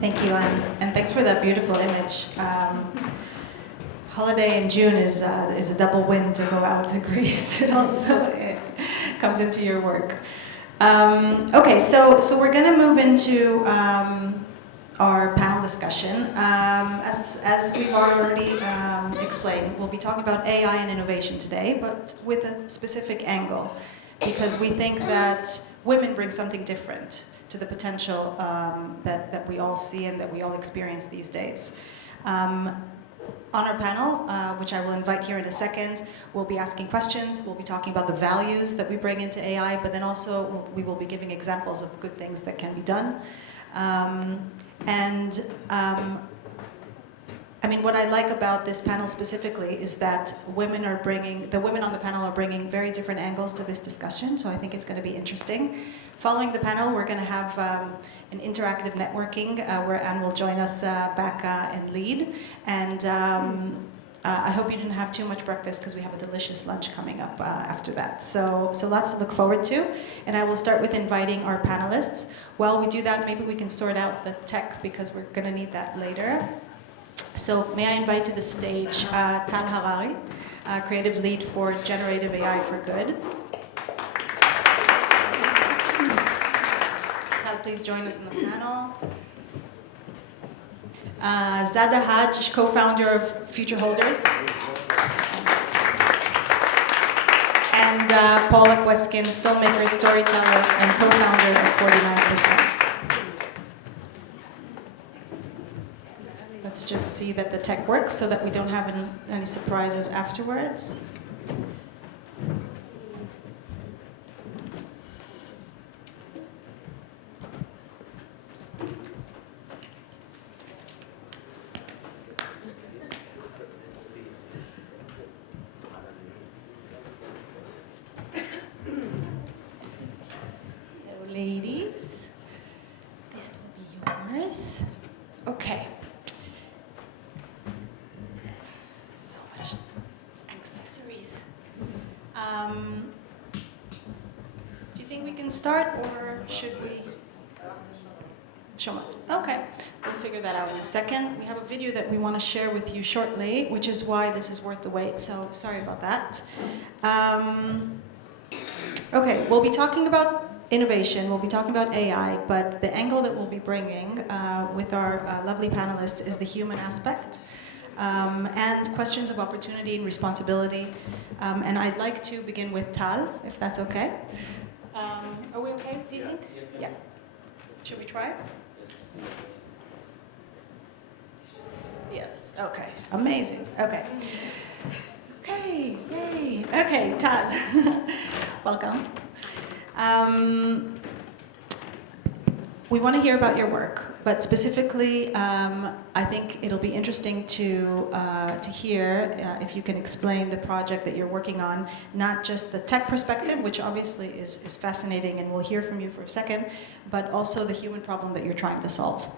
Thank you, and thanks for that beautiful image. Holiday in June is a double win to go out to Greece. It comes into your work. Okay, so we're going to move into our panel discussion. As we've already explained, we'll be talking about AI and innovation today, but with a specific angle, because we think that women bring something different to the potential that we all see and that we all experience these days. On our panel, which I will invite here in a second, we'll be asking questions, we'll be talking about the values that we bring into AI, but then also we will be giving examples of good things that can be done. I mean, what I like about this panel specifically is that the women on the panel are bringing very different angles to this discussion, so I think it's going to be interesting. Following the panel, we're going to have an interactive networking where Anne will join us back and lead. And I hope you didn't have too much breakfast because we have a delicious lunch coming up after that. So lots to look forward to. And I will start with inviting our panelists. While we do that, maybe we can sort out the tech because we're going to need that later. So may I invite to the stage Tal Harary, creative lead for Generative AI for Good. Tal, please join us in the panel. Zada, co-founder of Future Holders. And Paula Kweskin, filmmaker, storyteller, and co-founder of 49%. Let's just see that the tech works so that we don't have any surprises afterwards. Hello, ladies. This will be yours. Okay. Do you think we can start, or should we? Shomot. Okay, we'll figure that out in a second. We have a video that we want to share with you shortly, which is why this is worth the wait, so sorry about that. Okay, we'll be talking about innovation, we'll be talking about AI, but the angle that we'll be bringing with our lovely panelists is the human aspect. And questions of opportunity and responsibility. And I'd like to begin with Tal, if that's okay. Are we okay, do you think? Yeah. Should we try? Yes, okay, amazing, okay. Okay, yay, okay, Tal, welcome. We want to hear about your work, but specifically, I think it'll be interesting to hear if you can explain the project that you're working on, not just the tech perspective, which obviously is fascinating, and we'll hear from you for a second, but also the human problem that you're trying to solve.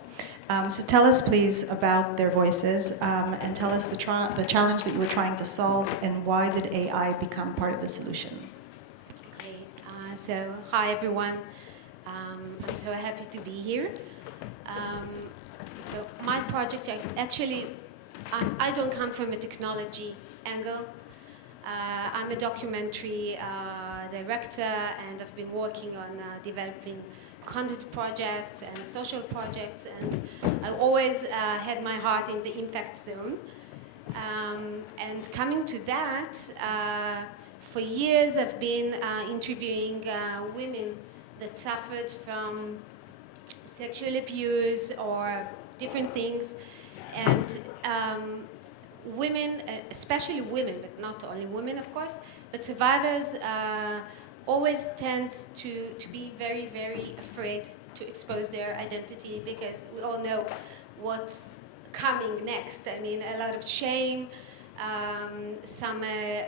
So tell us, please, about their voices, and tell us the challenge that you were trying to solve, and why did AI become part of the solution? Okay, so hi everyone. I'm so happy to be here. So my project, actually, I don't come from a technology angle. I'm a documentary director, and I've been working on developing content projects and social projects, and I always had my heart in the impact zone. And coming to that, for years I've been interviewing women that suffered from sexual abuse or different things, and women, especially women, but not only women, of course, but survivors always tend to be very, very afraid to expose their identity, because we all know what's coming next. I mean, a lot of shame, some are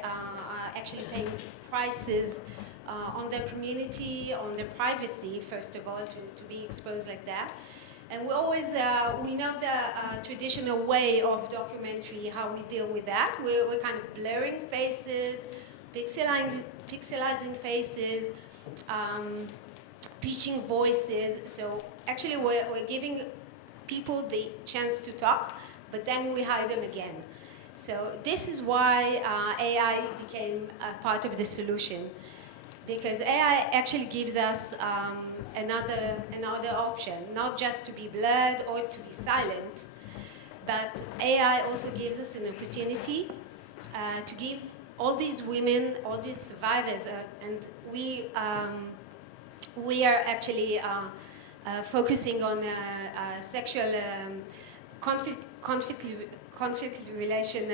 actually paying prices on their community, on their privacy, first of all, to be exposed like that. And we always, we know the traditional way of documentary, how we deal with that. We're kind of blurring faces, pixelizing faces, pitching voices. So actually we're giving people the chance to talk, but then we hide them again. So this is why AI became a part of the solution, because AI actually gives us another option, not just to be blurred or to be silent, but AI also gives us an opportunity to give all these women, all these survivors, and we are actually focusing on sexual conflict relation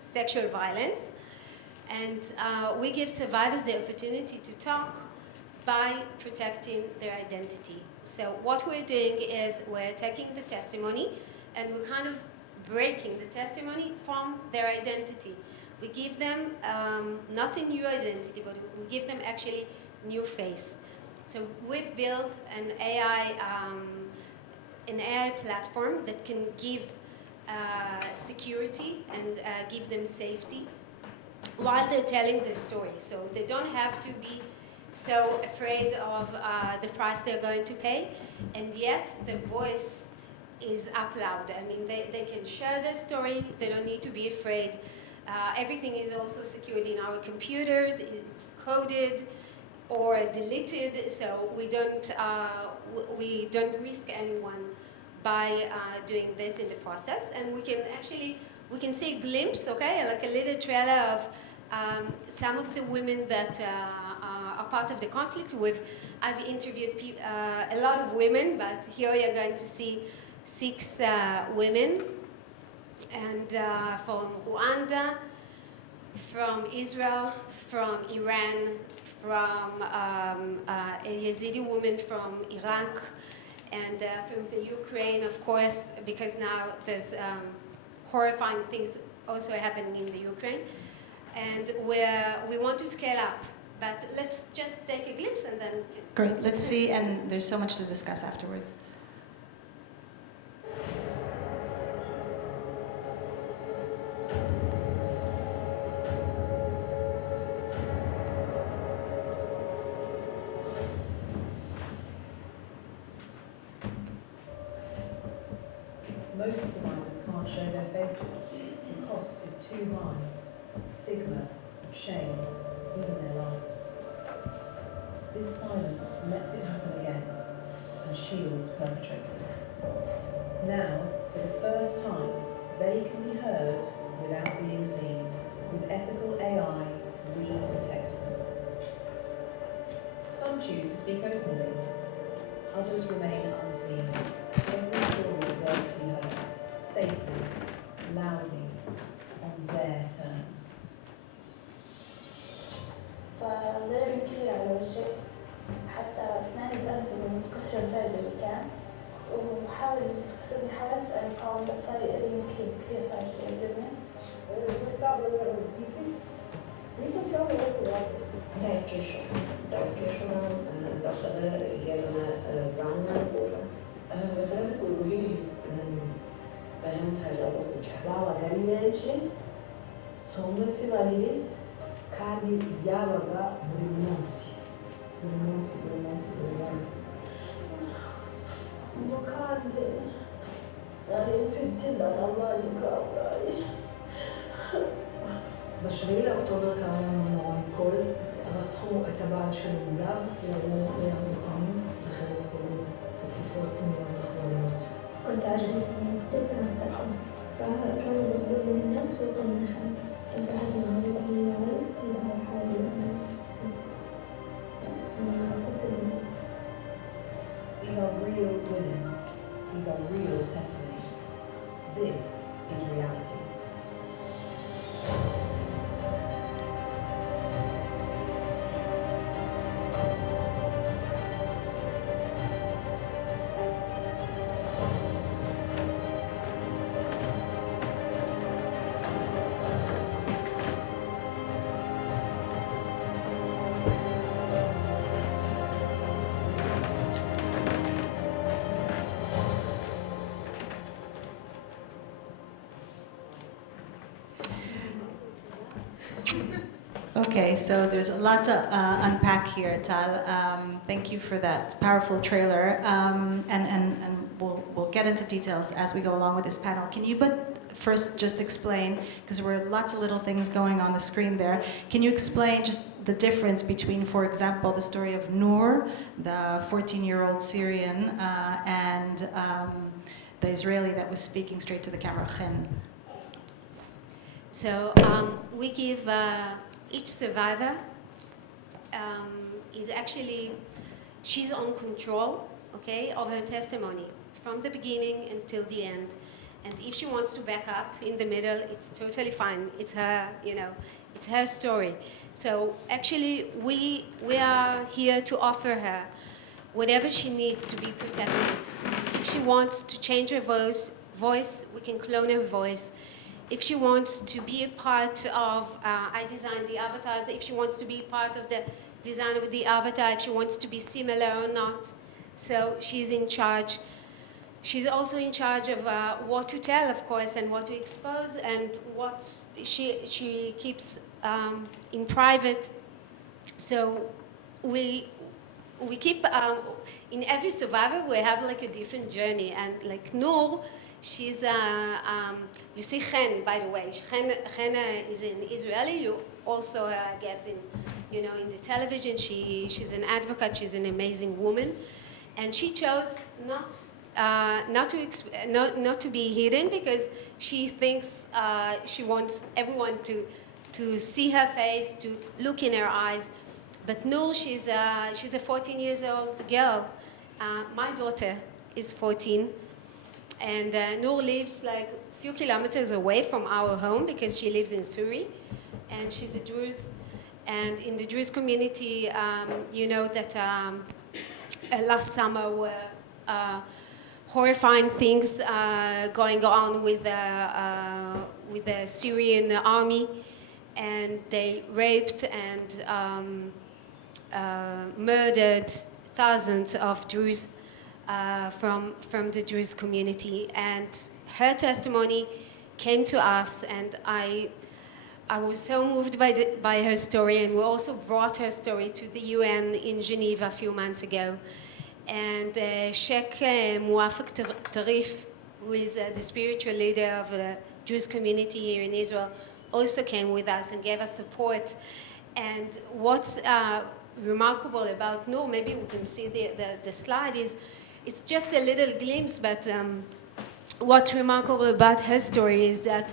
sexual violence, and we give survivors the opportunity to talk by protecting their identity. So what we're doing is we're taking the testimony and we're kind of breaking the testimony from their identity. We give them not a new identity, but we give them actually new face. So we've built an AI platform that can give security and give them safety while they're telling their story. So they don't have to be so afraid of the price they're going to pay, and yet their voice is up loud. I mean, they can share their story, they don't need to be afraid. Everything is also secured in our computers, it's coded or deleted, so we don't risk anyone by doing this in the process. And we can see a glimpse, okay, like a little trailer of some of the women that are part of the conflict. I've interviewed a lot of women, but here you're going to see 6 women, and from Rwanda, from Israel, from Iran, from a Yazidi woman from Iraq, and from the Ukraine, of course, because now there's horrifying things also happening in the Ukraine. And we want to scale up, but let's just take a glimpse and then... Great, let's see, and there's so much to discuss afterward. Most survivors can't show their faces. The cost is too high. Stigma, shame, even their lives. This silence lets it happen again and shields perpetrators. Now, for the first time, they can be heard without being seen. With ethical AI, we protect them. Some choose to speak openly. Others remain unseen. Every story deserves to be heard, safely, loudly, on their terms. فزي كتير على وجهي حتى أسناني تأذوا من كثر الضرب اللي كان حاولت أقاوم بس صار يأذيني كثير صار يضربني. Da isključena dohoda jedna glavna bude. وسألت الألوهية بهم تجاوز الكعب. babaga ari benshi si umwe si babiri kandi byabaga buri munsi ngo kandi nari mfite n'abana kabgayi ב-7 לאוקטובר קרה לנו נורא מכל, רצחו את הבעל של נדב, ירו אותנו לחלק פרוד בתקופות מאוד אכזריות. كنت عجزت من 9 أحد فكانوا يطلبوا منا سوق النحل كنت أعلم عن الأمن والرئيس إلى حالي These are real women. These are real testimonies. This is reality. Okay, so there's a lot to unpack here, Tal. Thank you for that powerful trailer, and we'll get into details as we go along with this panel. Can you but first just explain, because there were lots of little things going on the screen there, can you explain just the difference between, for example, the story of Noor, the 14-year-old Syrian, and the Israeli that was speaking straight to the camera, Chen? So we give each survivor is actually, she's on control, okay, of her testimony from the beginning until the end. And if she wants to back up in the middle, it's totally fine. It's her, you know, it's her story. So actually, we are here to offer her whatever she needs to be protected. If she wants to change her voice, we can clone her voice. If she wants to be a part of, I designed the avatars, if she wants to be part of the design of the avatar, if she wants to be similar or not. So she's in charge. She's also in charge of what to tell, of course, and what to expose, and what she keeps in private. So we keep, in every survivor, we have like a different journey. And like Noor, she's, you see Chen, by the way. Chen is an Israeli. You also, I guess, in the television. She's an advocate. She's an amazing woman, and she chose not to be hidden because she thinks she wants everyone to see her face, to look in her eyes. But Noor, she's a 14-year-old girl. My daughter is 14. And Noor lives like a few kilometers away from our home because she lives in Surrey, and she's a Druze. And in the Druze community, you know that last summer were horrifying things going on with the Syrian army, and they raped and murdered thousands of Druze. From the Druze community, and her testimony came to us, and I was so moved by her story, and we also brought her story to the UN in Geneva a few months ago. And Sheikh Muafak Tarif, who is the spiritual leader of the Druze community here in Israel, also came with us and gave us support. And what's remarkable about Noor, maybe we can see the slide, is it's just a little glimpse, but what's remarkable about her story is that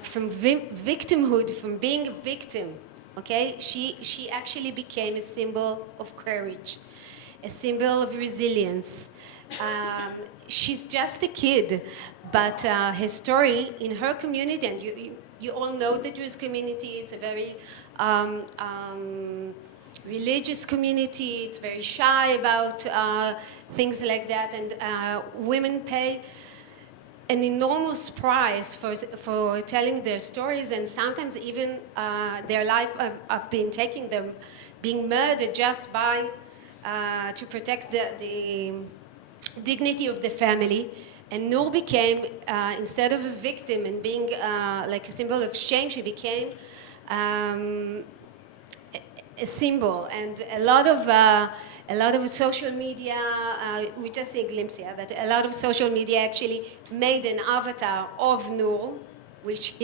from victimhood, from being a victim, okay, she actually became a symbol of courage, a symbol of resilience. She's just a kid, but her story in her community, and you all know the Jewish community, it's a very religious community. It's very shy about things like that, and women pay an enormous price for telling their stories, and sometimes even their life of being murdered just by to protect the dignity of the family. And Noor became, instead of a victim and being like a symbol of shame, she became a symbol. And a lot of social media, we just see a glimpse here, but a lot of social media actually made an avatar of Noor, which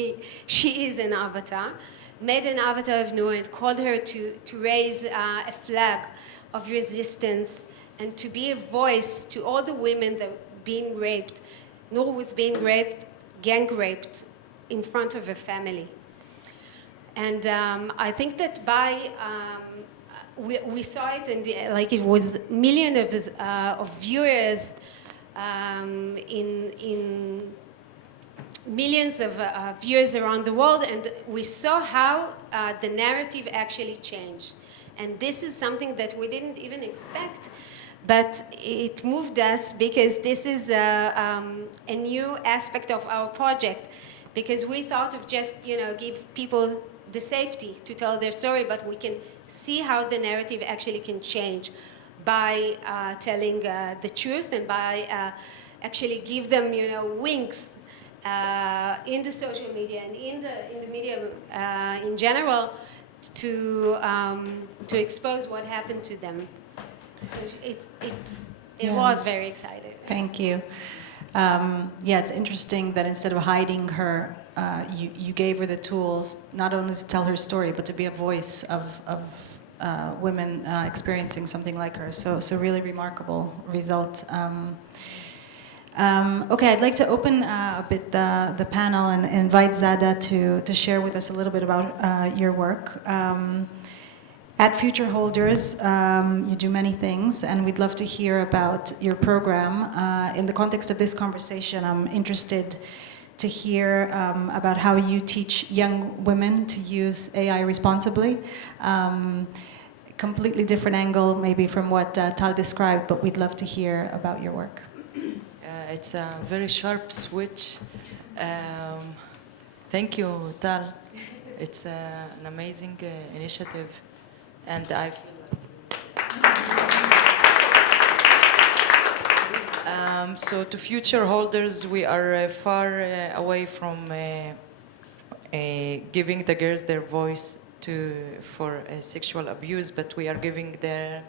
she is an avatar, made an avatar of Noor and called her to raise a flag of resistance and to be a voice to all the women that were being raped. Noor was being raped, gang raped, in front of her family. And I think that by we saw it, and like it was millions of viewers in millions of viewers around the world, and we saw how the narrative actually changed. And this is something that we didn't even expect, but it moved us because this is a new aspect of our project, because we thought of just, give people the safety to tell their story, but we can see how the narrative actually can change by telling the truth and by actually give them, wings in the social media and in the media in general to expose what happened to them. So it was very exciting. Thank you. Yeah, it's interesting that instead of hiding her, you gave her the tools not only to tell her story, but to be a voice of women experiencing something like her. So really remarkable result. Okay, I'd like to open a bit the panel and invite Zada to share with us a little bit about your work. At Future Holders, you do many things, and we'd love to hear about your program. In the context of this conversation, I'm interested to hear about how you teach young women to use AI responsibly. Completely different angle, maybe from what Tal described, but we'd love to hear about your work. It's a very sharp switch. Thank you, Tal. It's an amazing initiative. And I feel like so to future holders, we are far away from giving the girls their voice for sexual abuse, but we are giving them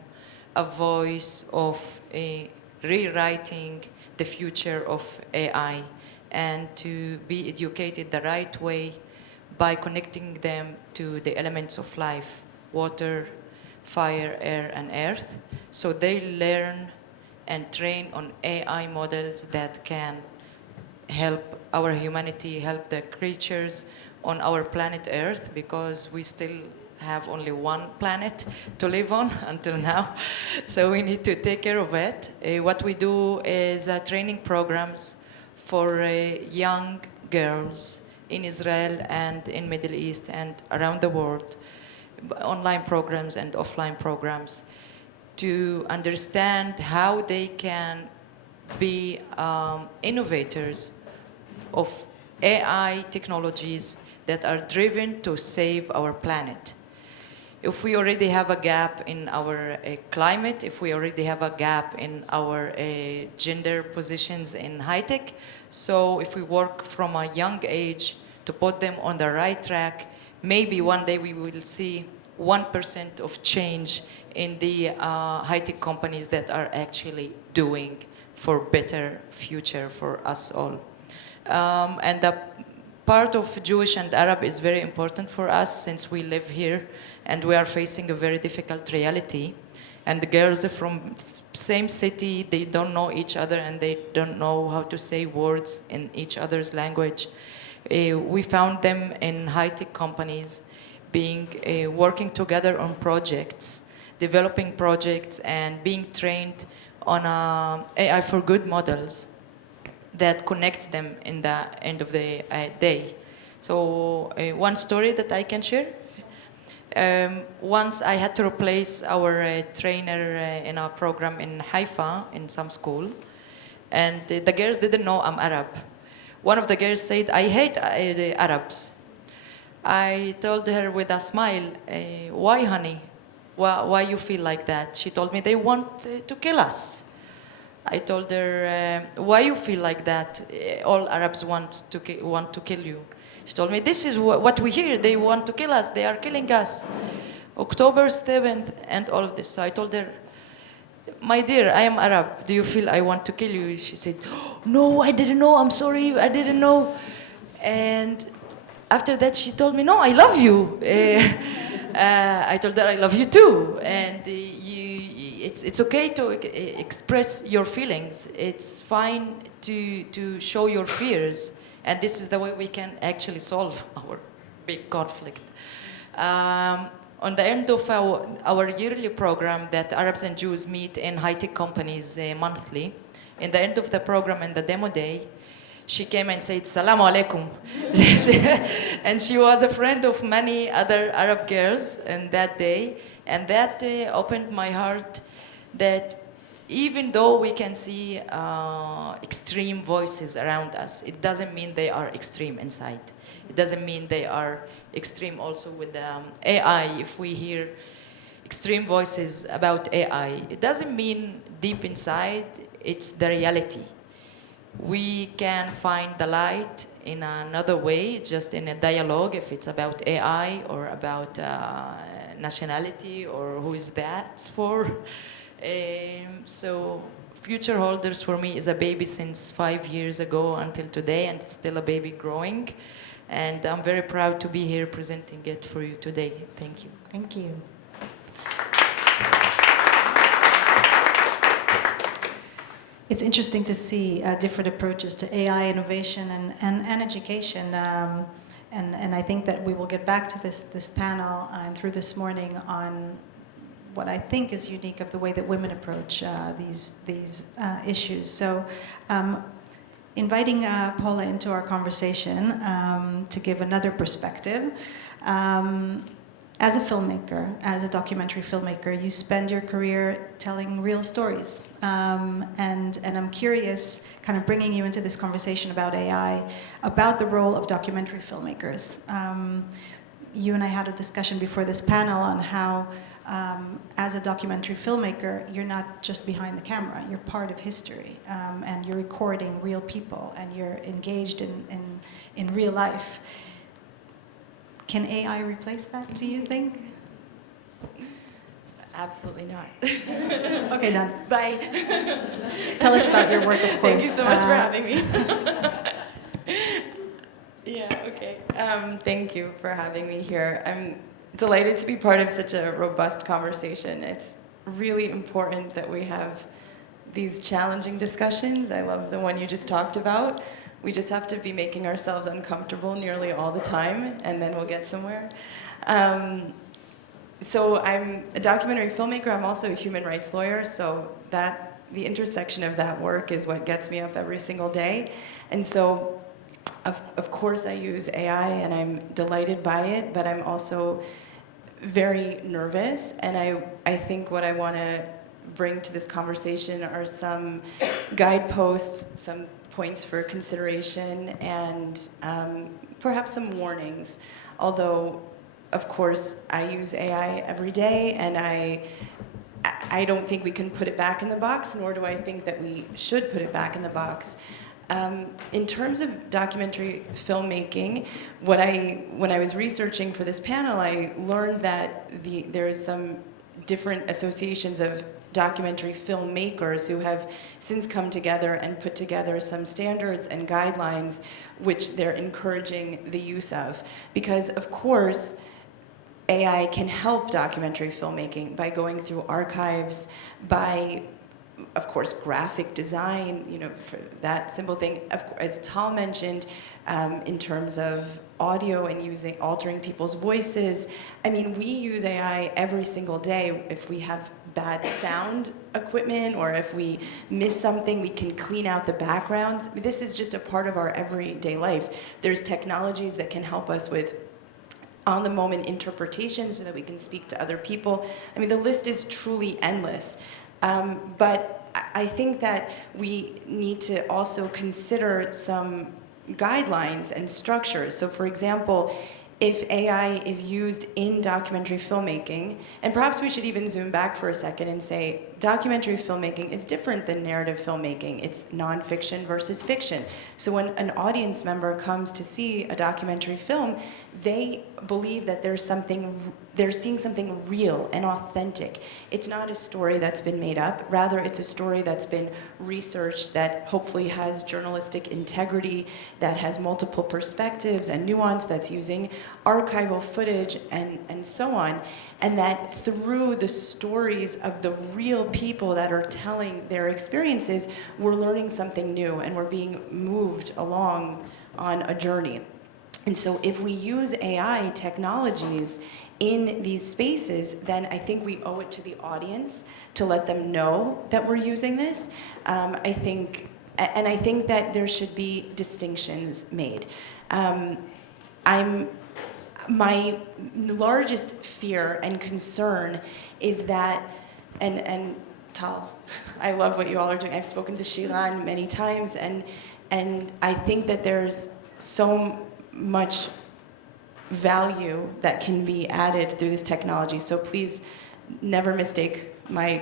a voice of rewriting the future of AI and to be educated the right way by connecting them to the elements of life. Water, fire, air, and earth. So they learn and train on AI models that can help our humanity, help the creatures on our planet Earth, because we still have only one planet to live on until now. So we need to take care of it. What we do is training programs for young girls in Israel and in Middle East and around the world, online programs and offline programs, to understand how they can be innovators of AI technologies that are driven to save our planet. If we already have a gap in our climate, if we already have a gap in our gender positions in high tech, so if we work from a young age to put them on the right track, maybe one day we will see 1% of change in the high-tech companies that are actually doing for better future for us all. And the part of Jewish and Arab is very important for us since we live here and we are facing a very difficult reality. And the girls are from same city, they don't know each other and they don't know how to say words in each other's language. We found them in high-tech companies working together on projects, developing projects and being trained on AI for good models that connects them in the end of the day. So one story that I can share. Once I had to replace our trainer in our program in Haifa in some school, and the girls didn't know I'm Arab. One of the girls said, "I hate the Arabs." I told her with a smile, "Why, honey? Why you feel like that?" She told me, "They want to kill us." I told her, "Why you feel like that? All Arabs want to kill you." She told me, "This is what we hear. They want to kill us. They are killing us. October 7th and all of this." So I told her, "My dear, I am Arab. Do you feel I want to kill you?" She said, "No, I didn't know. I'm sorry. I didn't know." And after that, she told me, "No, I love you." I told her, "I love you too." And it's okay to express your feelings. It's fine to show your fears. And this is the way we can actually solve our big conflict. On the end of our yearly program that Arabs and Jews meet in high-tech companies monthly, in the end of the program and the demo day, she came and said, "Salamu alaikum." And she was a friend of many other Arab girls in that day. And that opened my heart that even though we can see extreme voices around us, it doesn't mean they are extreme inside. It doesn't mean they are extreme also with AI. If we hear extreme voices about AI, it doesn't mean deep inside it's the reality. we can find the light in another way, just in a dialogue, if it's about AI or about nationality or who is that for. So Future Holders for me is a baby since 5 years ago until today, and it's still a baby growing. And I'm very proud to be here presenting it for you today. Thank you. Thank you. It's interesting to see different approaches to AI innovation and education. And I think that we will get back to this panel and through this morning on what I think is unique of the way that women approach these issues. So inviting Paula into our conversation to give another perspective. As a filmmaker, as a documentary filmmaker, you spend your career telling real stories. And I'm curious, kind of bringing you into this conversation about AI, about the role of documentary filmmakers. You and I had a discussion before this panel on how, as a documentary filmmaker, you're not just behind the camera, you're part of history, and you're recording real people, and you're engaged in real life. Can AI replace that, do you think? Absolutely not. Okay, done. Bye. Tell us about your work, of course. Thank you so much for having me. Yeah, okay. Thank you for having me here. I'm delighted to be part of such a robust conversation. It's really important that we have these challenging discussions. I love the one you just talked about. We just have to be making ourselves uncomfortable nearly all the time, and then we'll get somewhere. So I'm a documentary filmmaker. I'm also a human rights lawyer, so the intersection of that work is what gets me up every single day. And so, of course, I use AI, and I'm delighted by it, but I'm also very nervous, and I think what I want to bring to this conversation are some guideposts, some points for consideration, and perhaps some warnings. Although, of course, I use AI every day, and I don't think we can put it back in the box, nor do I think that we should put it back in the box. In terms of documentary filmmaking, when I was researching for this panel, I learned that there's some different associations of documentary filmmakers who have since come together and put together some standards and guidelines which they're encouraging the use of. Because, of course, AI can help documentary filmmaking by going through archives, by, of course, graphic design, for that simple thing. As Tal mentioned, in terms of audio and altering people's voices. I mean, we use AI every single day. If we have bad sound equipment, or if we miss something, we can clean out the backgrounds. This is just a part of our everyday life. There's technologies that can help us with on-the-moment interpretation so that we can speak to other people. I mean, the list is truly endless. But I think that we need to also consider some guidelines and structures. So, for example, if AI is used in documentary filmmaking, and perhaps we should even zoom back for a second and say documentary filmmaking is different than narrative filmmaking. It's nonfiction versus fiction. So when an audience member comes to see a documentary film, they believe that they're seeing something real and authentic. It's not a story that's been made up. Rather, it's a story that's been researched, that hopefully has journalistic integrity, that has multiple perspectives and nuance, that's using archival footage and so on. And that through the stories of the real people that are telling their experiences, we're learning something new and we're being moved along on a journey. And so if we use AI technologies in these spaces, then I think we owe it to the audience to let them know that we're using this. I think that there should be distinctions made. My largest fear and concern is that, and Tal, I love what you all are doing. I've spoken to Shiran many times, and I think that there's so much value that can be added through this technology. So please never mistake my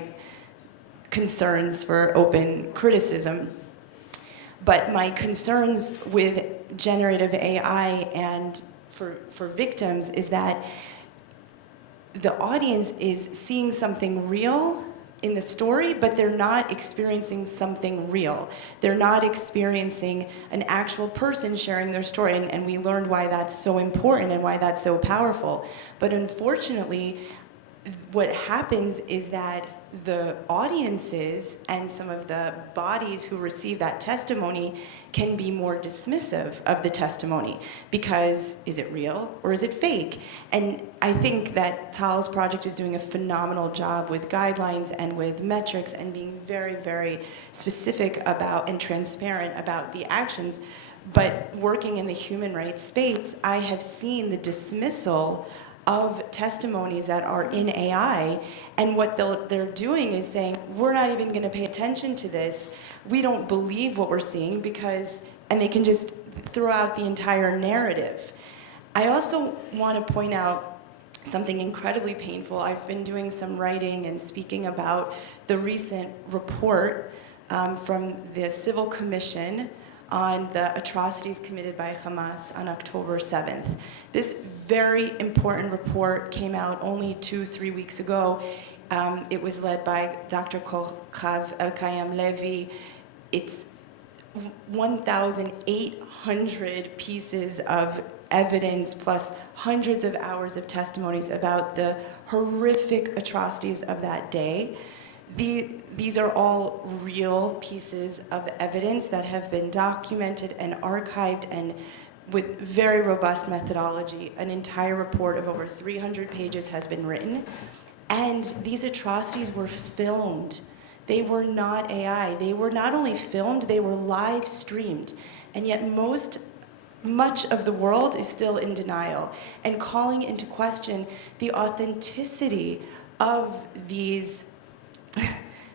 concerns for open criticism. But my concerns with generative AI and for victims is that the audience is seeing something real in the story, but they're not experiencing something real. They're not experiencing an actual person sharing their story, and we learned why that's so important and why that's so powerful. But unfortunately, what happens is that the audiences and some of the bodies who receive that testimony can be more dismissive of the testimony because is it real or is it fake? And I think that Tal's project is doing a phenomenal job with guidelines and with metrics and being very, very specific about and transparent about the actions. But working in the human rights space, I have seen the dismissal of testimonies that are in AI, and what they're doing is saying, we're not even going to pay attention to this. We don't believe what we're seeing because, and they can just throw out the entire narrative. I also want to point out something incredibly painful. I've been doing some writing and speaking about the recent report from the Civil Commission on the atrocities committed by Hamas on October 7th. This very important report came out only 2-3 weeks ago. It was led by Dr. Kochav El-Kayam Levi. It's 1,800 pieces of evidence plus hundreds of hours of testimonies about the horrific atrocities of that day. These are all real pieces of evidence that have been documented and archived and with very robust methodology. An entire report of over 300 pages has been written. And these atrocities were filmed. They were not AI. They were not only filmed, they were live streamed. And yet much of the world is still in denial and calling into question the authenticity of these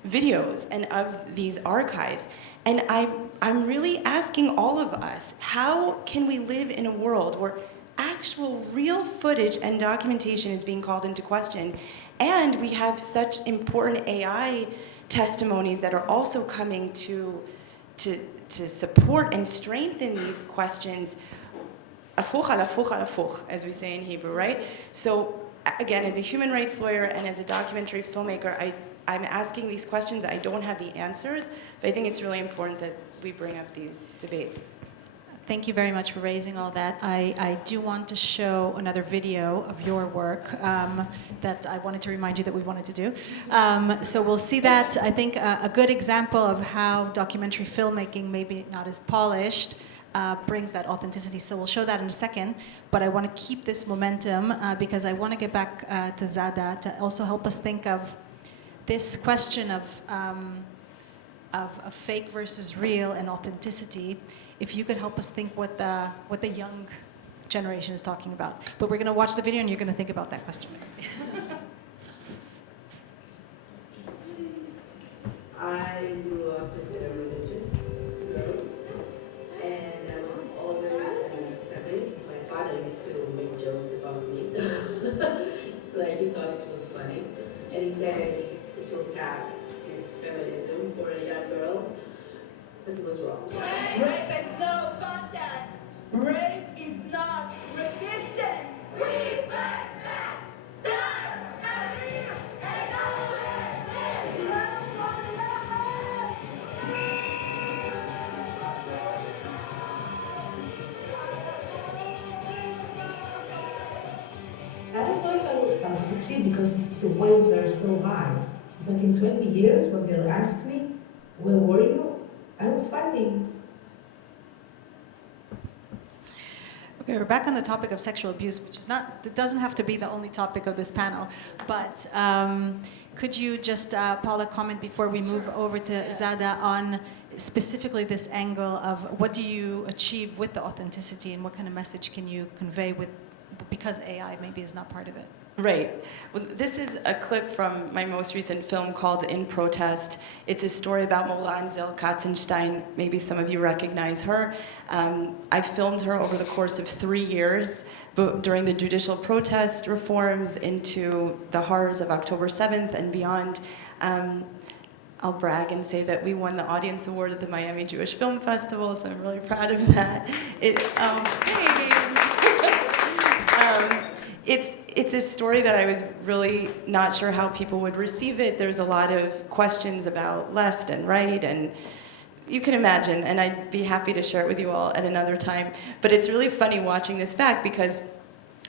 videos and of these archives. And I'm really asking all of us, how can we live in a world where actual real footage and documentation is being called into question, and we have such important AI testimonies that are also coming to support and strengthen these questions, afuch al afuch al afuch, as we say in Hebrew, right? So again, as a human rights lawyer and as a documentary filmmaker, I'm asking these questions. I don't have the answers, but I think it's really important that we bring up these debates. Thank you very much for raising all that. I do want to show another video of your work that I wanted to remind you that we wanted to do. So we'll see that. I think a good example of how documentary filmmaking, maybe not as polished, brings that authenticity. So we'll show that in a second, but I want to keep this momentum because I want to get back to Zada to also help us think of this question of fake versus real and authenticity. If you could help us think what the young generation is talking about. But we're going to watch the video and you're going to think about that question. I grew up as a religious girl, and I was always a feminist. My father used to make jokes about me, like he thought it was funny, and he said it will pass his feminism for a young girl, but it was wrong. Rape has no context. Rape is not resistance. We fight back. I don't know if I'll succeed because the waves are so high. But in 20 years, when they'll ask me, where were you? I was fighting. Okay, we're back on the topic of sexual abuse, which is not, it doesn't have to be the only topic of this panel, but could you just, Paula, comment before we move over to Zada on specifically this angle of what do you achieve with the authenticity and what kind of message can you convey with, because AI maybe is not part of it? Right. Well, this is a clip from my most recent film called In Protest. It's a story about Moran Zil Katzenstein. Maybe some of you recognize her. I filmed her over the course of 3 years, but during the judicial protest reforms into the horrors of October 7th and beyond. I'll brag and say that we won the Audience Award at the Miami Jewish Film Festival, so I'm really proud of that. It's a story that I was really not sure how people would receive it. There's a lot of questions about left and right, and you can imagine, and I'd be happy to share it with you all at another time. But it's really funny watching this back because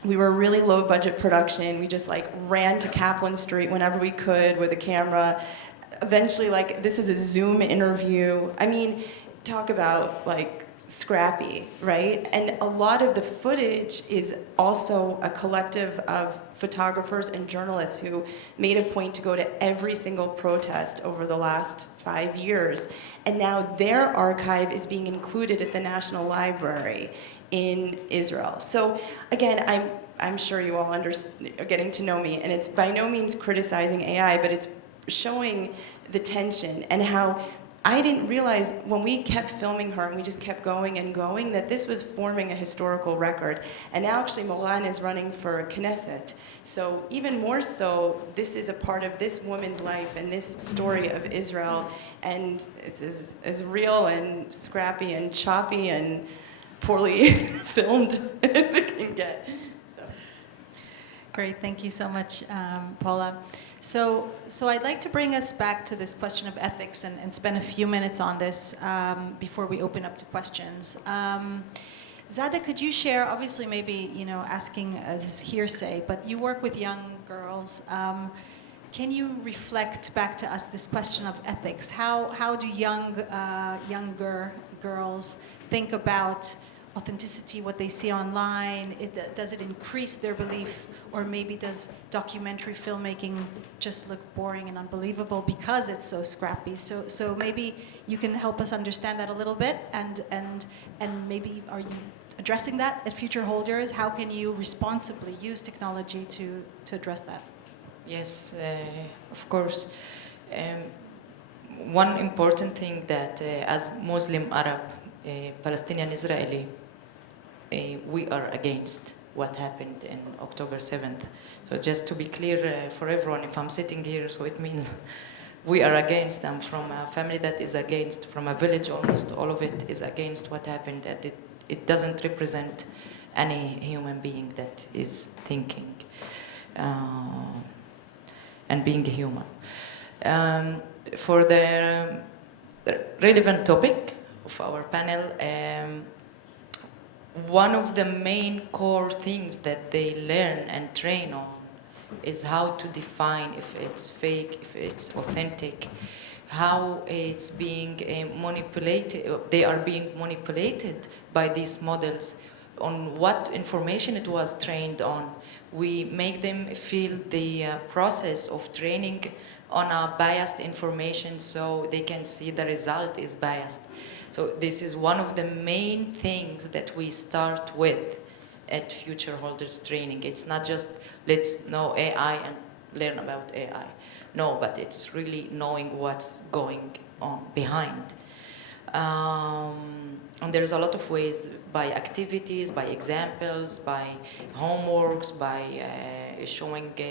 we were a really low budget production. We just like ran to Kaplan Street whenever we could with a camera. Eventually, like, this is a Zoom interview. I mean, talk about like scrappy, right? And a lot of the footage is also a collective of photographers and journalists who made a point to go to every single protest over the last 5 years. And now their archive is being included at the National Library in Israel. So again, I'm sure you all are getting to know me, and it's by no means criticizing AI, but it's showing the tension and how I didn't realize when we kept filming her and we just kept going and going that this was forming a historical record. And now actually Moran is running for Knesset. So even more so, this is a part of this woman's life and this story of Israel. And it's as real and scrappy and choppy and poorly filmed as it can get. So. Great, thank you so much, Paula. So I'd like to bring us back to this question of ethics and spend a few minutes on this before we open up to questions. Zada, could you share, obviously maybe, asking as hearsay, but you work with young girls. Can you reflect back to us this question of ethics? How do younger girls think about authenticity, what they see online? Does it increase their belief, or maybe does documentary filmmaking just look boring and unbelievable because it's so scrappy? So maybe you can help us understand that a little bit, and maybe are you addressing that at Future Holders? How can you responsibly use technology to address that? Yes, of course. One important thing that as Muslim Arab, Palestinian Israeli, we are against what happened in October 7th. So just to be clear for everyone, if I'm sitting here, so it means we are against. I'm from a family that is against, from a village, almost all of it is against what happened. And it doesn't represent any human being that is thinking and being human. For the relevant topic of our panel, one of the main core things that they learn and train on is how to define if it's fake, if it's authentic, how it's being manipulated, they are being manipulated by these models, on what information it was trained on. We make them feel the process of training on a biased information so they can see the result is biased. So this is one of the main things that we start with at Future Holders training. It's not just let's know AI and learn about AI. No, but it's really knowing what's going on behind. And there's a lot of ways, by activities, by examples, by homeworks, by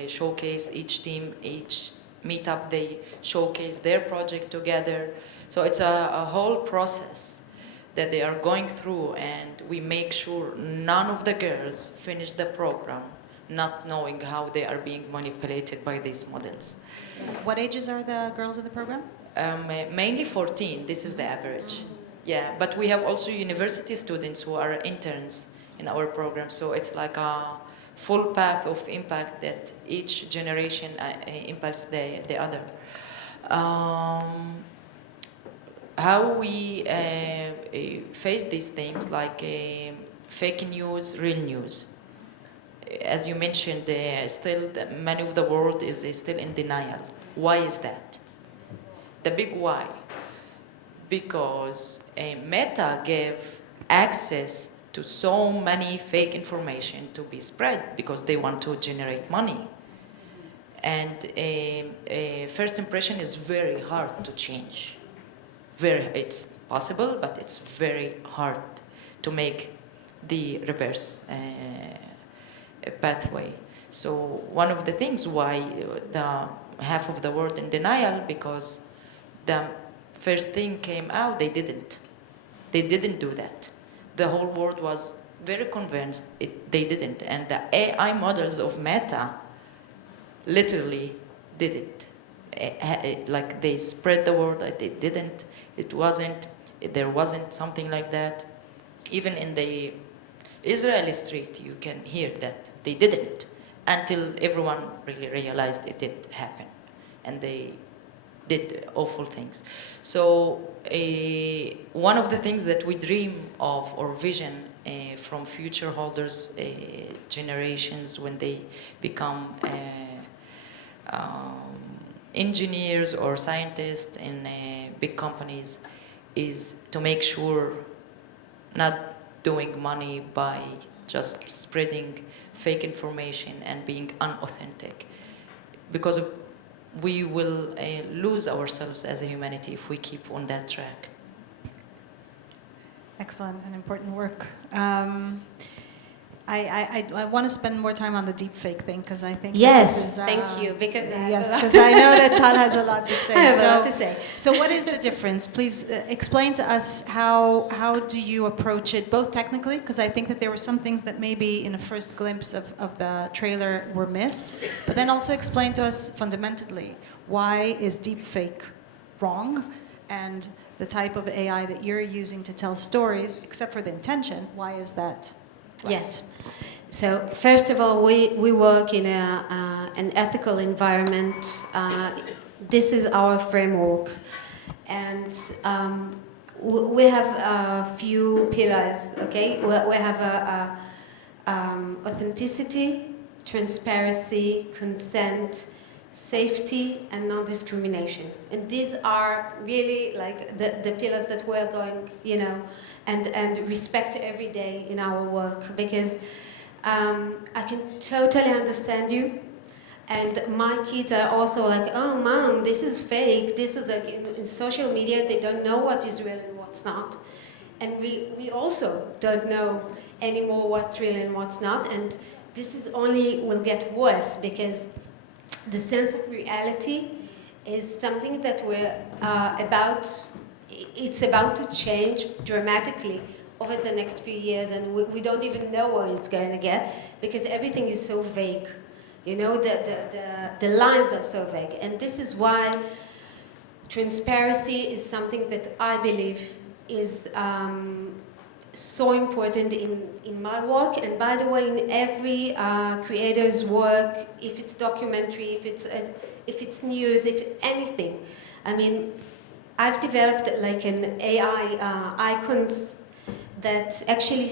showcase each team, each meetup, they showcase their project together. So it's a whole process that they are going through, and we make sure none of the girls finish the program not knowing how they are being manipulated by these models. What ages are the girls in the program? Mainly 14, this is the average. Yeah, but we have also university students who are interns in our program, so it's like a full path of impact that each generation impacts the other. How we face these things, like fake news, real news. As you mentioned, still many of the world is still in denial. Why is that? The big why. Because Meta gave access to so many fake information to be spread because they want to generate money. And first impression is very hard to change. It's possible, but it's very hard to make the reverse pathway. So one of the things why the half of the world in denial, because the first thing came out, they didn't. They didn't do that. The whole world was very convinced they didn't. And the AI models of Meta literally did it. Like they spread the word that they didn't. There wasn't something like that. Even in the Israeli street, you can hear that they didn't, until everyone really realized it did happen. And they did awful things. So one of the things that we dream of or vision from future holders, generations, when they become engineers or scientists in big companies, is to make sure not doing money by just spreading fake information and being unauthentic, because we will lose ourselves as a humanity if we keep on that track. Excellent and important work. I want to spend more time on the deepfake thing, because I think Yes, thank you, because because I know that Tal has a lot to say. I have a lot to say. So what is the difference? Please explain to us how do you approach it, both technically, because I think that there were some things that maybe in a first glimpse of the trailer were missed, but then also explain to us fundamentally, why is deepfake wrong, and the type of AI that you're using to tell stories, except for the intention, why is that right? Yes. So first of all, we work in an ethical environment. This is our framework. And we have a few pillars, okay? We have authenticity, transparency, consent, safety, and non-discrimination. And these are really like the pillars that we're going, you know, and respect every day in our work, because I can totally understand you. And my kids are also like, oh, Mom, this is fake. This is like in social media, they don't know what is real and what's not. And we also don't know anymore what's real and what's not. And this is only will get worse, because the sense of reality is something that we're it's about to change dramatically over the next few years, and we don't even know where it's going to get, because everything is so vague. You know, the lines are so vague. And this is why transparency is something that I believe is so important in my work, and by the way, in every creator's work, if it's documentary, if it's news, if anything. I mean, I've developed like an AI icons that actually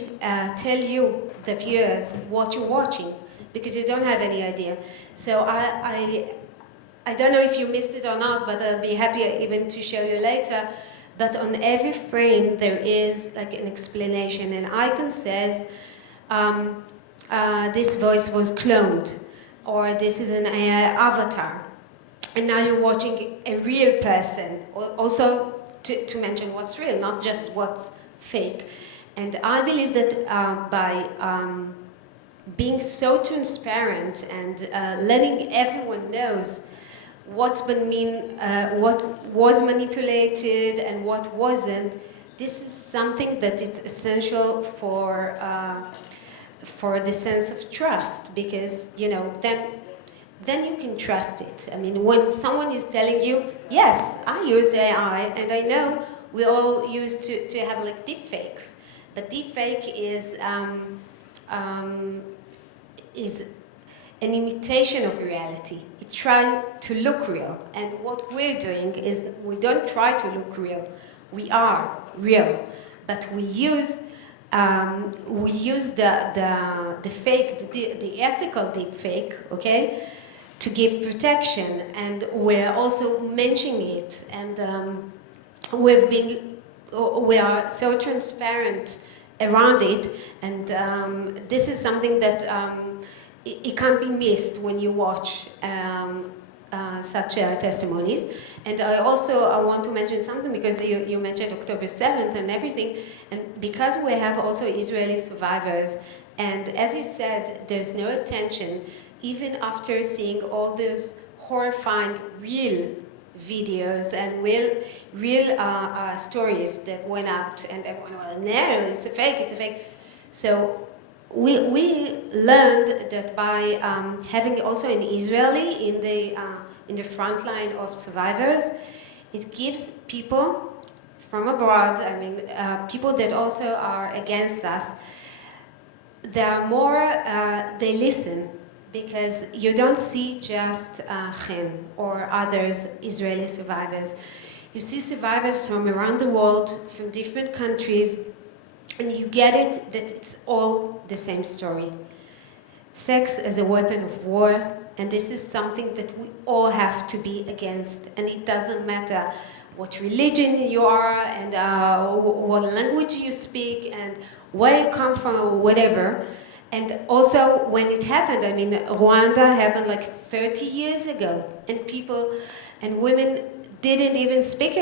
tell you, the viewers, what you're watching, because you don't have any idea. So I don't know if you missed it or not, but I'll be happy even to show you later. But on every frame there is like an explanation. An icon says, this voice was cloned, or this is an AI avatar. And now you're watching a real person, also to mention what's real, not just what's fake. And I believe that by being so transparent and letting everyone knows what's been what was manipulated and what wasn't, this is something that is essential for the sense of trust, because, you know, then you can trust it. I mean, when someone is telling you, yes, I use AI, and I know we all used to have like deepfakes, but deepfake is an imitation of reality. It tries to look real, and what we're doing is we don't try to look real. We are real, but we use the fake, the ethical deepfake, okay, to give protection, and we're also mentioning it, and we are so transparent around it, and this is something that it can't be missed when you watch such testimonies. And I want to mention something, because you mentioned October 7th and everything, and because we have also Israeli survivors, and as you said, there's no attention, even after seeing all those horrifying real videos and real stories that went out, and everyone was, no, it's a fake. So we learned that by having also an Israeli in the front line of survivors, it gives people from abroad, I mean, people that also are against us, they are more, they listen, because you don't see just Chen or others Israeli survivors. You see survivors from around the world, from different countries, and you get it that it's all the same story. Sex as a weapon of war, and this is something that we all have to be against, and it doesn't matter what religion you are, and what language you speak, and where you come from, or whatever. And also, when it happened, I mean, Rwanda happened like 30 years ago, and people and women didn't even speak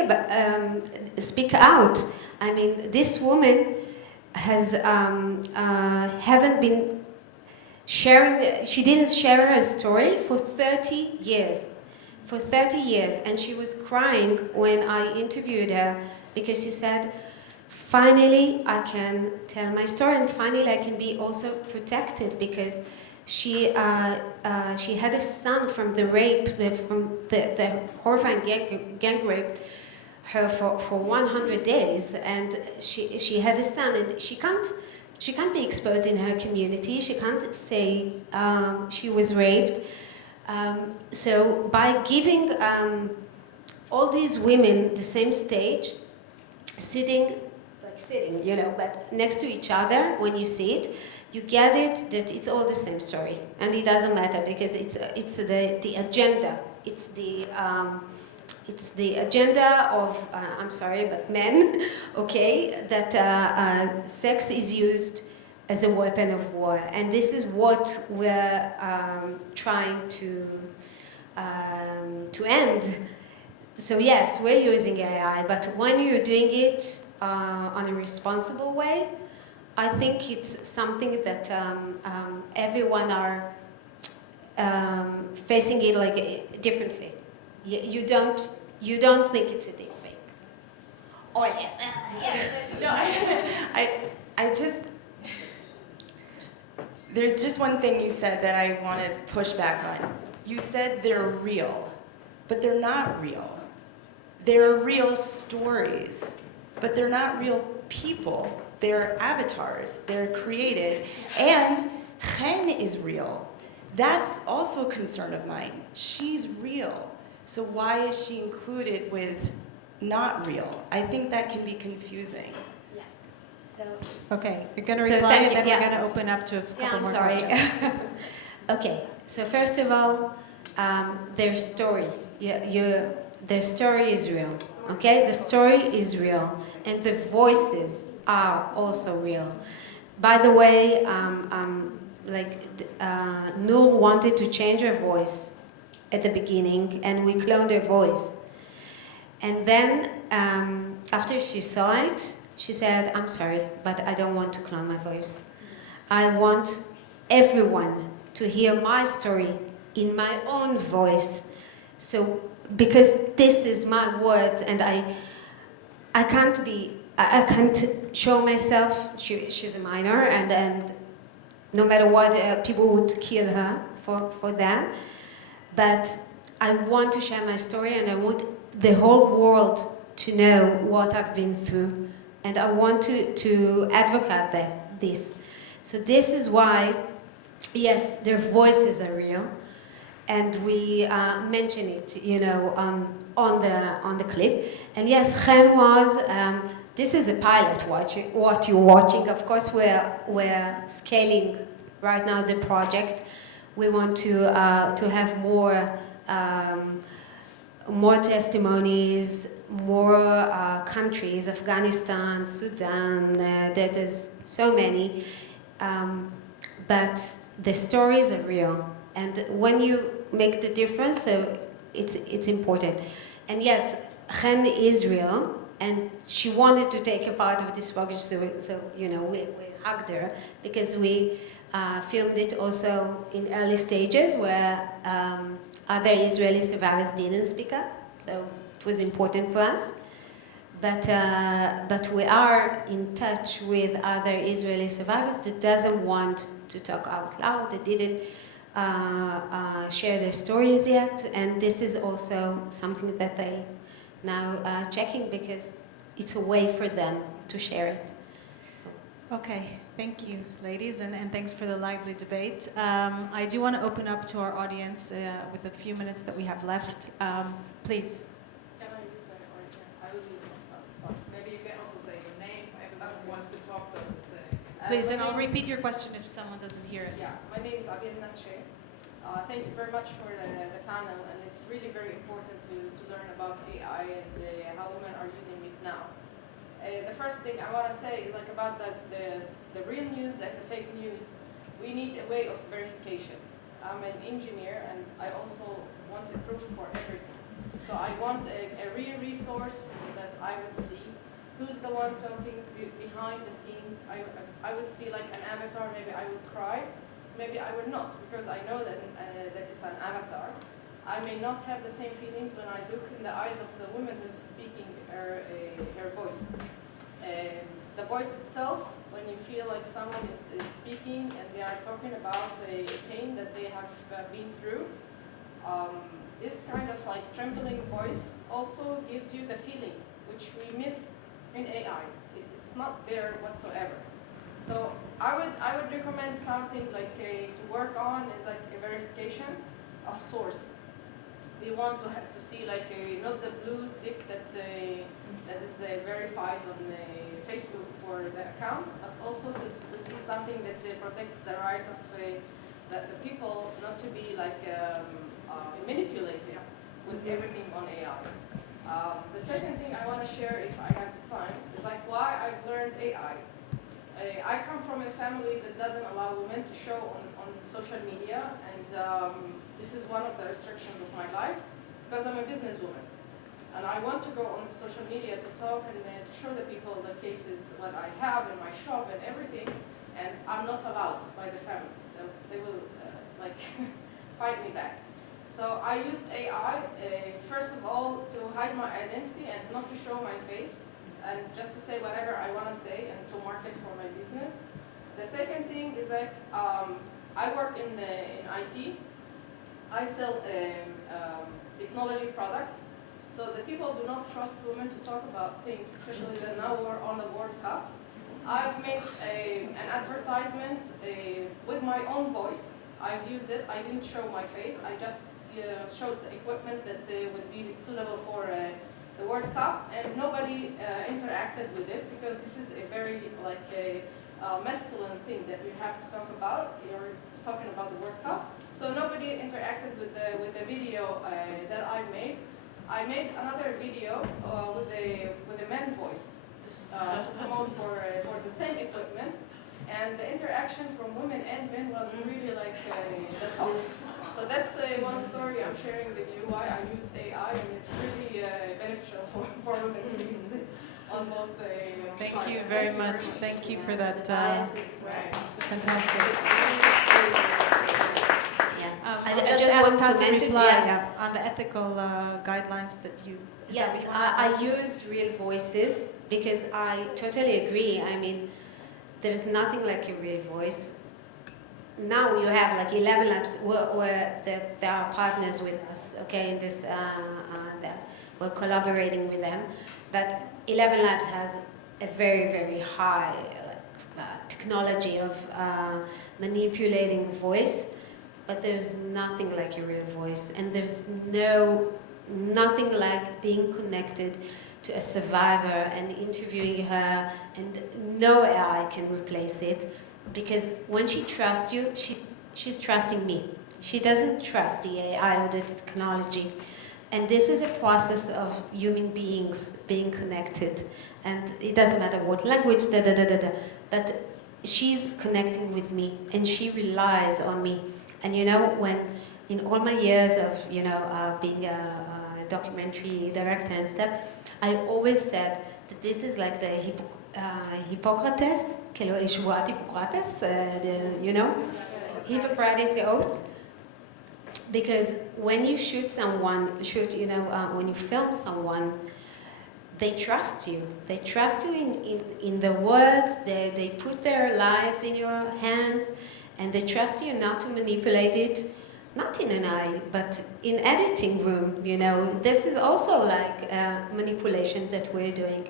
out. I mean, this woman has haven't been sharing. She didn't share her story for 30 years. For 30 years, and she was crying when I interviewed her, because she said, finally I can tell my story, and finally I can be also protected, because she had a son from the rape, from the horrifying gang rape her for 100 days, and she had a son, and she can't be exposed in her community. She can't say she was raped. So by giving all these women the same stage, sitting, you know, but next to each other, when you see it, you get it that it's all the same story, and it doesn't matter, because it's the agenda. It's the agenda of I'm sorry, but men, okay, that sex is used as a weapon of war, and this is what we're trying to end. So yes, we're using AI, but when you're doing it on a responsible way, I think it's something that everyone are facing it like differently. You don't think it's a deep fake. Oh yes, No, I just. There's just one thing you said that I want to push back on. You said they're real, but they're not real. They're real stories, but they're not real people. They're avatars. They're created. And Chen is real. That's also a concern of mine. She's real. So why is she included with not real? I think that can be confusing. So, Okay, you're going to So reply, thank and then you, we're yeah. going to open up to a couple I'm more sorry. questions. Okay, so first of all, their story. Their story is real. Okay, the story is real, and the voices are also real. By the way, Noor wanted to change her voice at the beginning, and we cloned her voice. And then after she saw it, she said, I'm sorry, but I don't want to clone my voice. I want everyone to hear my story in my own voice. So, because this is my words, and I can't show myself. She's a minor, and no matter what, people would kill her for that. But I want to share my story, and I want the whole world to know what I've been through, and I want to advocate this. So this is why, yes, their voices are real, and we mention it, you know, on the clip. And yes, Chen was. This is a pilot. What you're watching. Of course, we're scaling right now the project. We want to have more testimonies, more countries, Afghanistan, Sudan, that is so many. But the stories are real. And when you make the difference, so it's important. And yes, Chen is real, and she wanted to take a part of this project, so you know, we hugged her, because we filmed it also in early stages where other Israeli survivors didn't speak up. So it was important for us. But we are in touch with other Israeli survivors that doesn't want to talk out loud. They didn't share their stories yet, and this is also something that they now checking because it's a way for them to share it. Okay, thank you, ladies, and thanks for the lively debate. I do want to open up to our audience with the few minutes that we have left. Please. Can I use that? Or I will use myself. So maybe you can also say your name. Everyone wants to talk, so say. Please, and I'll repeat your question if someone doesn't hear it. Yeah, my name is Ayelet. Thank you very much for the panel, and it's really very important to learn about AI and how women are using it now. The first thing I want to say is like about the real news and the fake news. We need a way of verification. I'm an engineer, and I also want a proof for everything. So I want a real resource that I would see who's the one talking behind the scene. I would see like an avatar. Maybe I would cry. Maybe I would not, because I know that it's an avatar. I may not have the same feelings when I look in the eyes of the woman who's speaking her voice. The voice itself, when you feel like someone is speaking and they are talking about a pain that they have been through, this kind of like trembling voice also gives you the feeling, which we miss in AI. It's not there whatsoever. So I would recommend something like to work on is like a verification of source. We want to have to see like not the blue tick that is verified on Facebook for the accounts, but also to see something that protects the right of the people not to be like manipulated with everything on AI. The second thing I want to share, if I have the time, is like why I've learned AI. I come from a family that doesn't allow women to show on social media, and this is one of the restrictions of my life because I'm a businesswoman. And I want to go on social media to talk and to show the people the cases, what I have in my shop and everything, and I'm not allowed by the family. They will like fight me back. So I used AI, first of all, to hide my identity and not to show my face, and just to say whatever I want to say and to market for my business. The second thing is that I work in IT. I sell technology products. So the people do not trust women to talk about things, especially that now we're on the World Cup. I've made an advertisement with my own voice. I've used it. I didn't show my face. I just showed the equipment that would be suitable for the World Cup, and nobody interacted with it because this is a very like a masculine thing that we have to talk about. You're talking about the World Cup, so nobody interacted with the video that I made. I made another video with a man voice to promote for the same equipment, and the interaction from women and men was really like the top. So that's one story I'm sharing with you why I use AI, and it's really beneficial for women to use it on both Thank sides. you very much. Thank you for that. Fantastic. I just want asked how to mention, reply on the ethical guidelines that you. Yes, I used real voices because I totally agree. I mean, there's nothing like a real voice. Now you have like 11 labs where there are partners with us, okay, in this, we're collaborating with them. But 11 Labs has a very, very high technology of manipulating voice, but there's nothing like a real voice, and there's nothing like being connected to a survivor and interviewing her, and no AI can replace it, because when she trusts you, she's trusting me. She doesn't trust the AI or the technology. And this is a process of human beings being connected. And it doesn't matter what language, but she's connecting with me and she relies on me. And you know, when in all my years of, being a documentary director and stuff, I always said that this is like the Hippocrates, Hippocrates, Hippocrates, the oath. because when you shoot someone, when you film someone, they trust you. They trust you in the words. They put their lives in your hands, and they trust you not to manipulate it, not in an eye, but in editing room. This is also like manipulation that we're doing.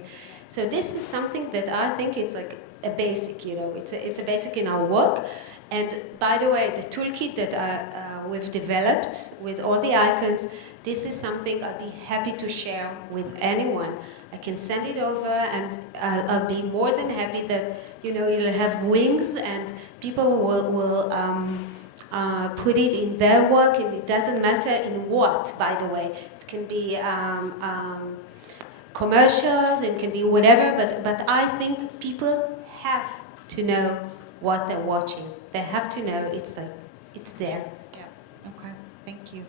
So this is something that I think it's like a basic. It's a basic in our work. And by the way, the toolkit that we've developed with all the icons, this is something I'd be happy to share with anyone. I can send it over, and I'll be more than happy that it'll have wings, and people will put it in their work, and it doesn't matter in what. By the way, it can be commercials, it can be whatever. But I think people have to know what they're watching. They have to know it's there. Yeah. Okay. Thank you.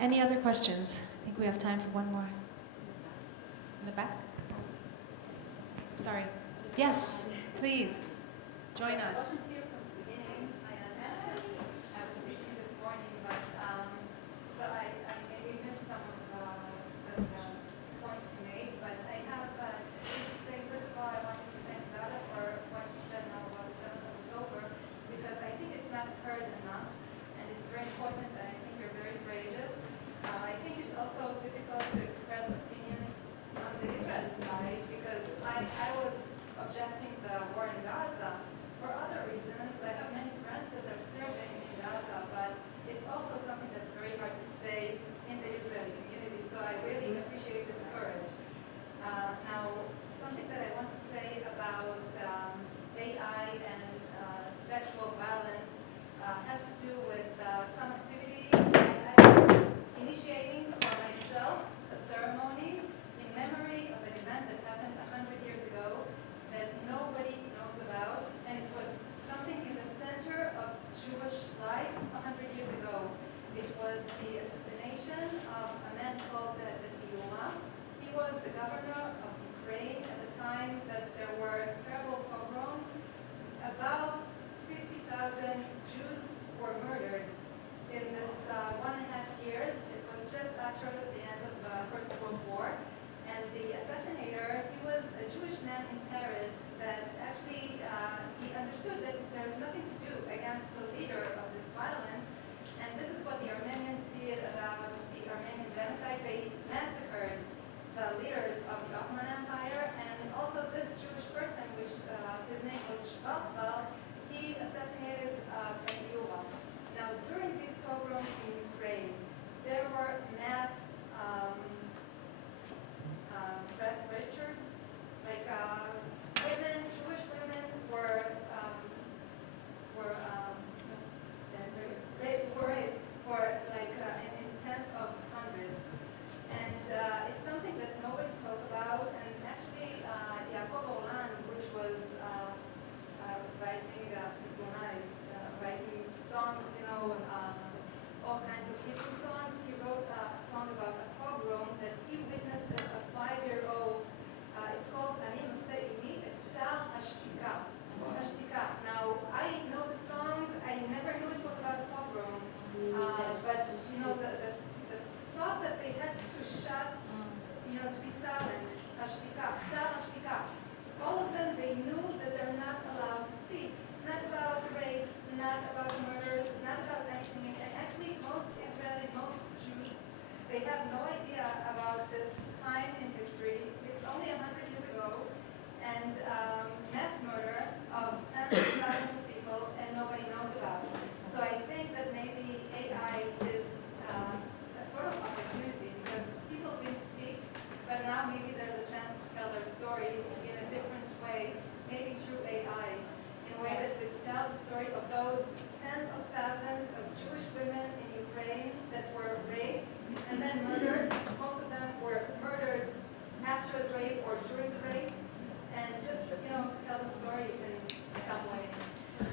Any other questions? I think we have time for one more. In the back? Sorry. Yes, please. Join us.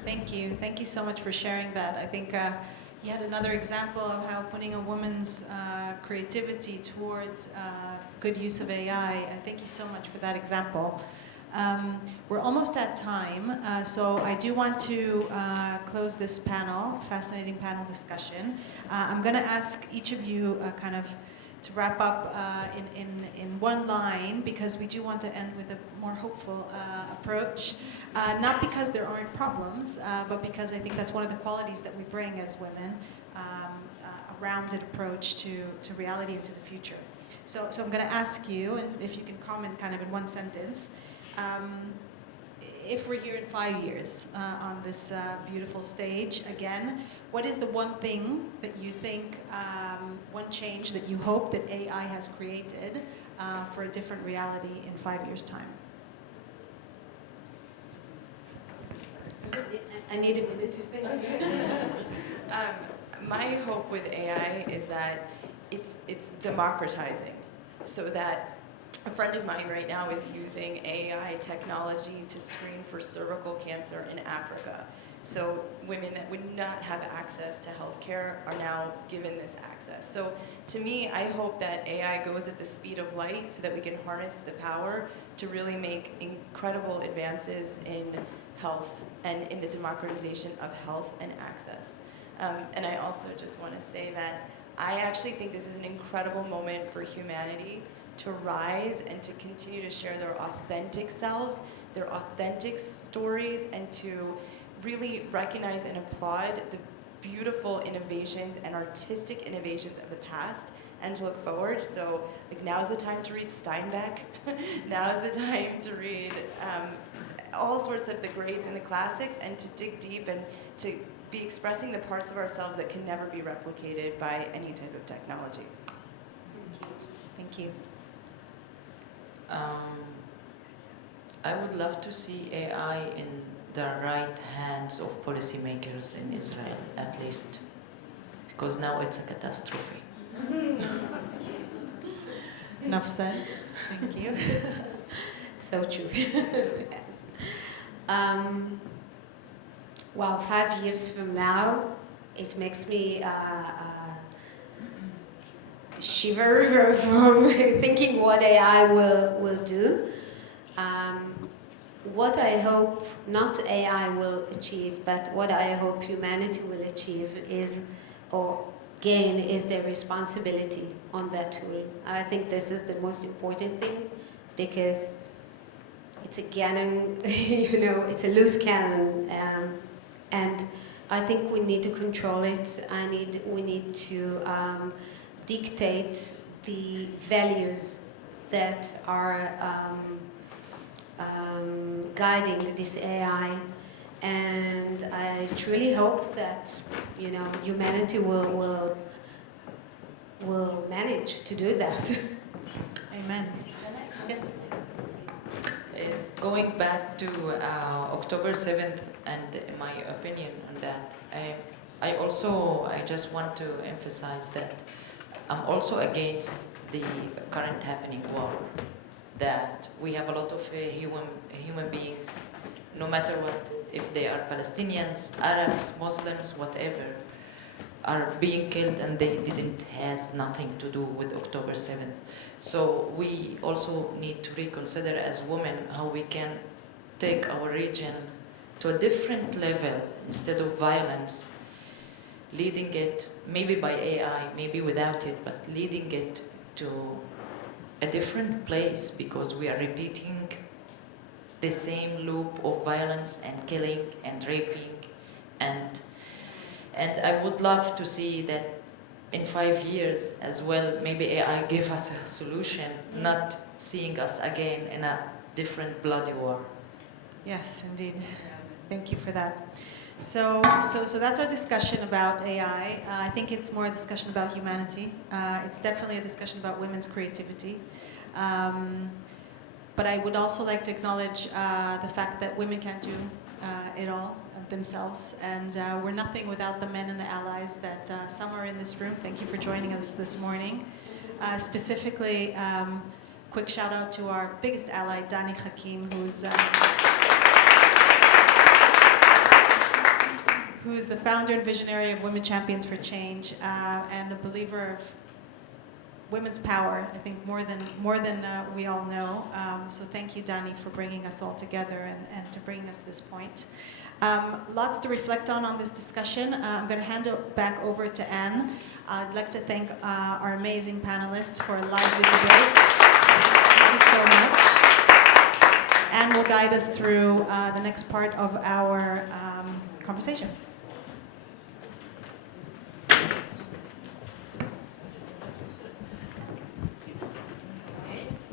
Thank you. Thank you so much for sharing that. I think yet another example of how putting a woman's creativity towards good use of AI. And thank you so much for that example. We're almost at time, so I do want to close this panel, fascinating panel discussion. I'm going to ask each of you kind of to wrap up in one line, because we do want to end with a more hopeful approach. Not because there aren't problems, but because I think that's one of the qualities that we bring as women, a rounded approach to reality and to the future. So I'm going to ask you, and if you can comment kind of in one sentence, if we're here in 5 years on this beautiful stage again, what is the one thing that you think, one change that you hope that AI has created for a different reality in 5 years' time? I need a minute to think. My hope with AI is that it's democratizing, so that a friend of mine right now is using AI technology to screen for cervical cancer in Africa. So women that would not have access to healthcare are now given this access. So to me, I hope that AI goes at the speed of light so that we can harness the power to really make incredible advances in health and in the democratization of health and access. And I also just want to say that I actually think this is an incredible moment for humanity to rise and to continue to share their authentic selves, their authentic stories, and to really recognize and applaud the beautiful innovations and artistic innovations of the past, and to look forward. So like, now's the time to read Steinbeck. Now's the time to read all sorts of the greats and the classics, and to dig deep and to be expressing the parts of ourselves that can never be replicated by any type of technology. Thank you. I would love to see AI in the right hands of policymakers in Israel, at least, because now it's a catastrophe. Enough said. Thank you. So true. Yes. Well, 5 years from now, it makes me shiver from thinking what AI will do. What I hope not AI will achieve, but what I hope humanity will achieve is, or gain, is their responsibility on that tool. I think this is the most important thing, because it's a cannon, it's a loose cannon, and I think we need to control it. We need to dictate the values that are guiding this AI, and I truly hope that humanity will manage to do that. Amen. Yes, please. Is going back to October 7th, and my opinion on that. I just want to emphasize that I'm also against the current happening war. That we have a lot of human beings, no matter what, if they are Palestinians, Arabs, Muslims, whatever, are being killed, and they has nothing to do with October 7th. So we also need to reconsider as women how we can take our region to a different level instead of violence, leading it, maybe by AI, maybe without it, but leading it to a different place, because we are repeating the same loop of violence and killing and raping, and I would love to see that in 5 years as well, maybe AI give us a solution, not seeing us again in a different bloody war. Yes, indeed. Thank you for that. So that's our discussion about AI. I think it's more a discussion about humanity. It's definitely a discussion about women's creativity. But I would also like to acknowledge the fact that women can't do it all themselves, and we're nothing without the men and the allies that some are in this room. Thank you for joining us this morning. Specifically, quick shout out to our biggest ally, Dani Hakim, who is the founder and visionary of Women Champions for Change, and a believer of women's power, I think more than we all know. So thank you, Dani, for bringing us all together and to bringing us to this point. Lots to reflect on this discussion. I'm going to hand it back over to Anne. I'd like to thank our amazing panelists for a lively debate. Thank you so much. Anne will guide us through the next part of our conversation.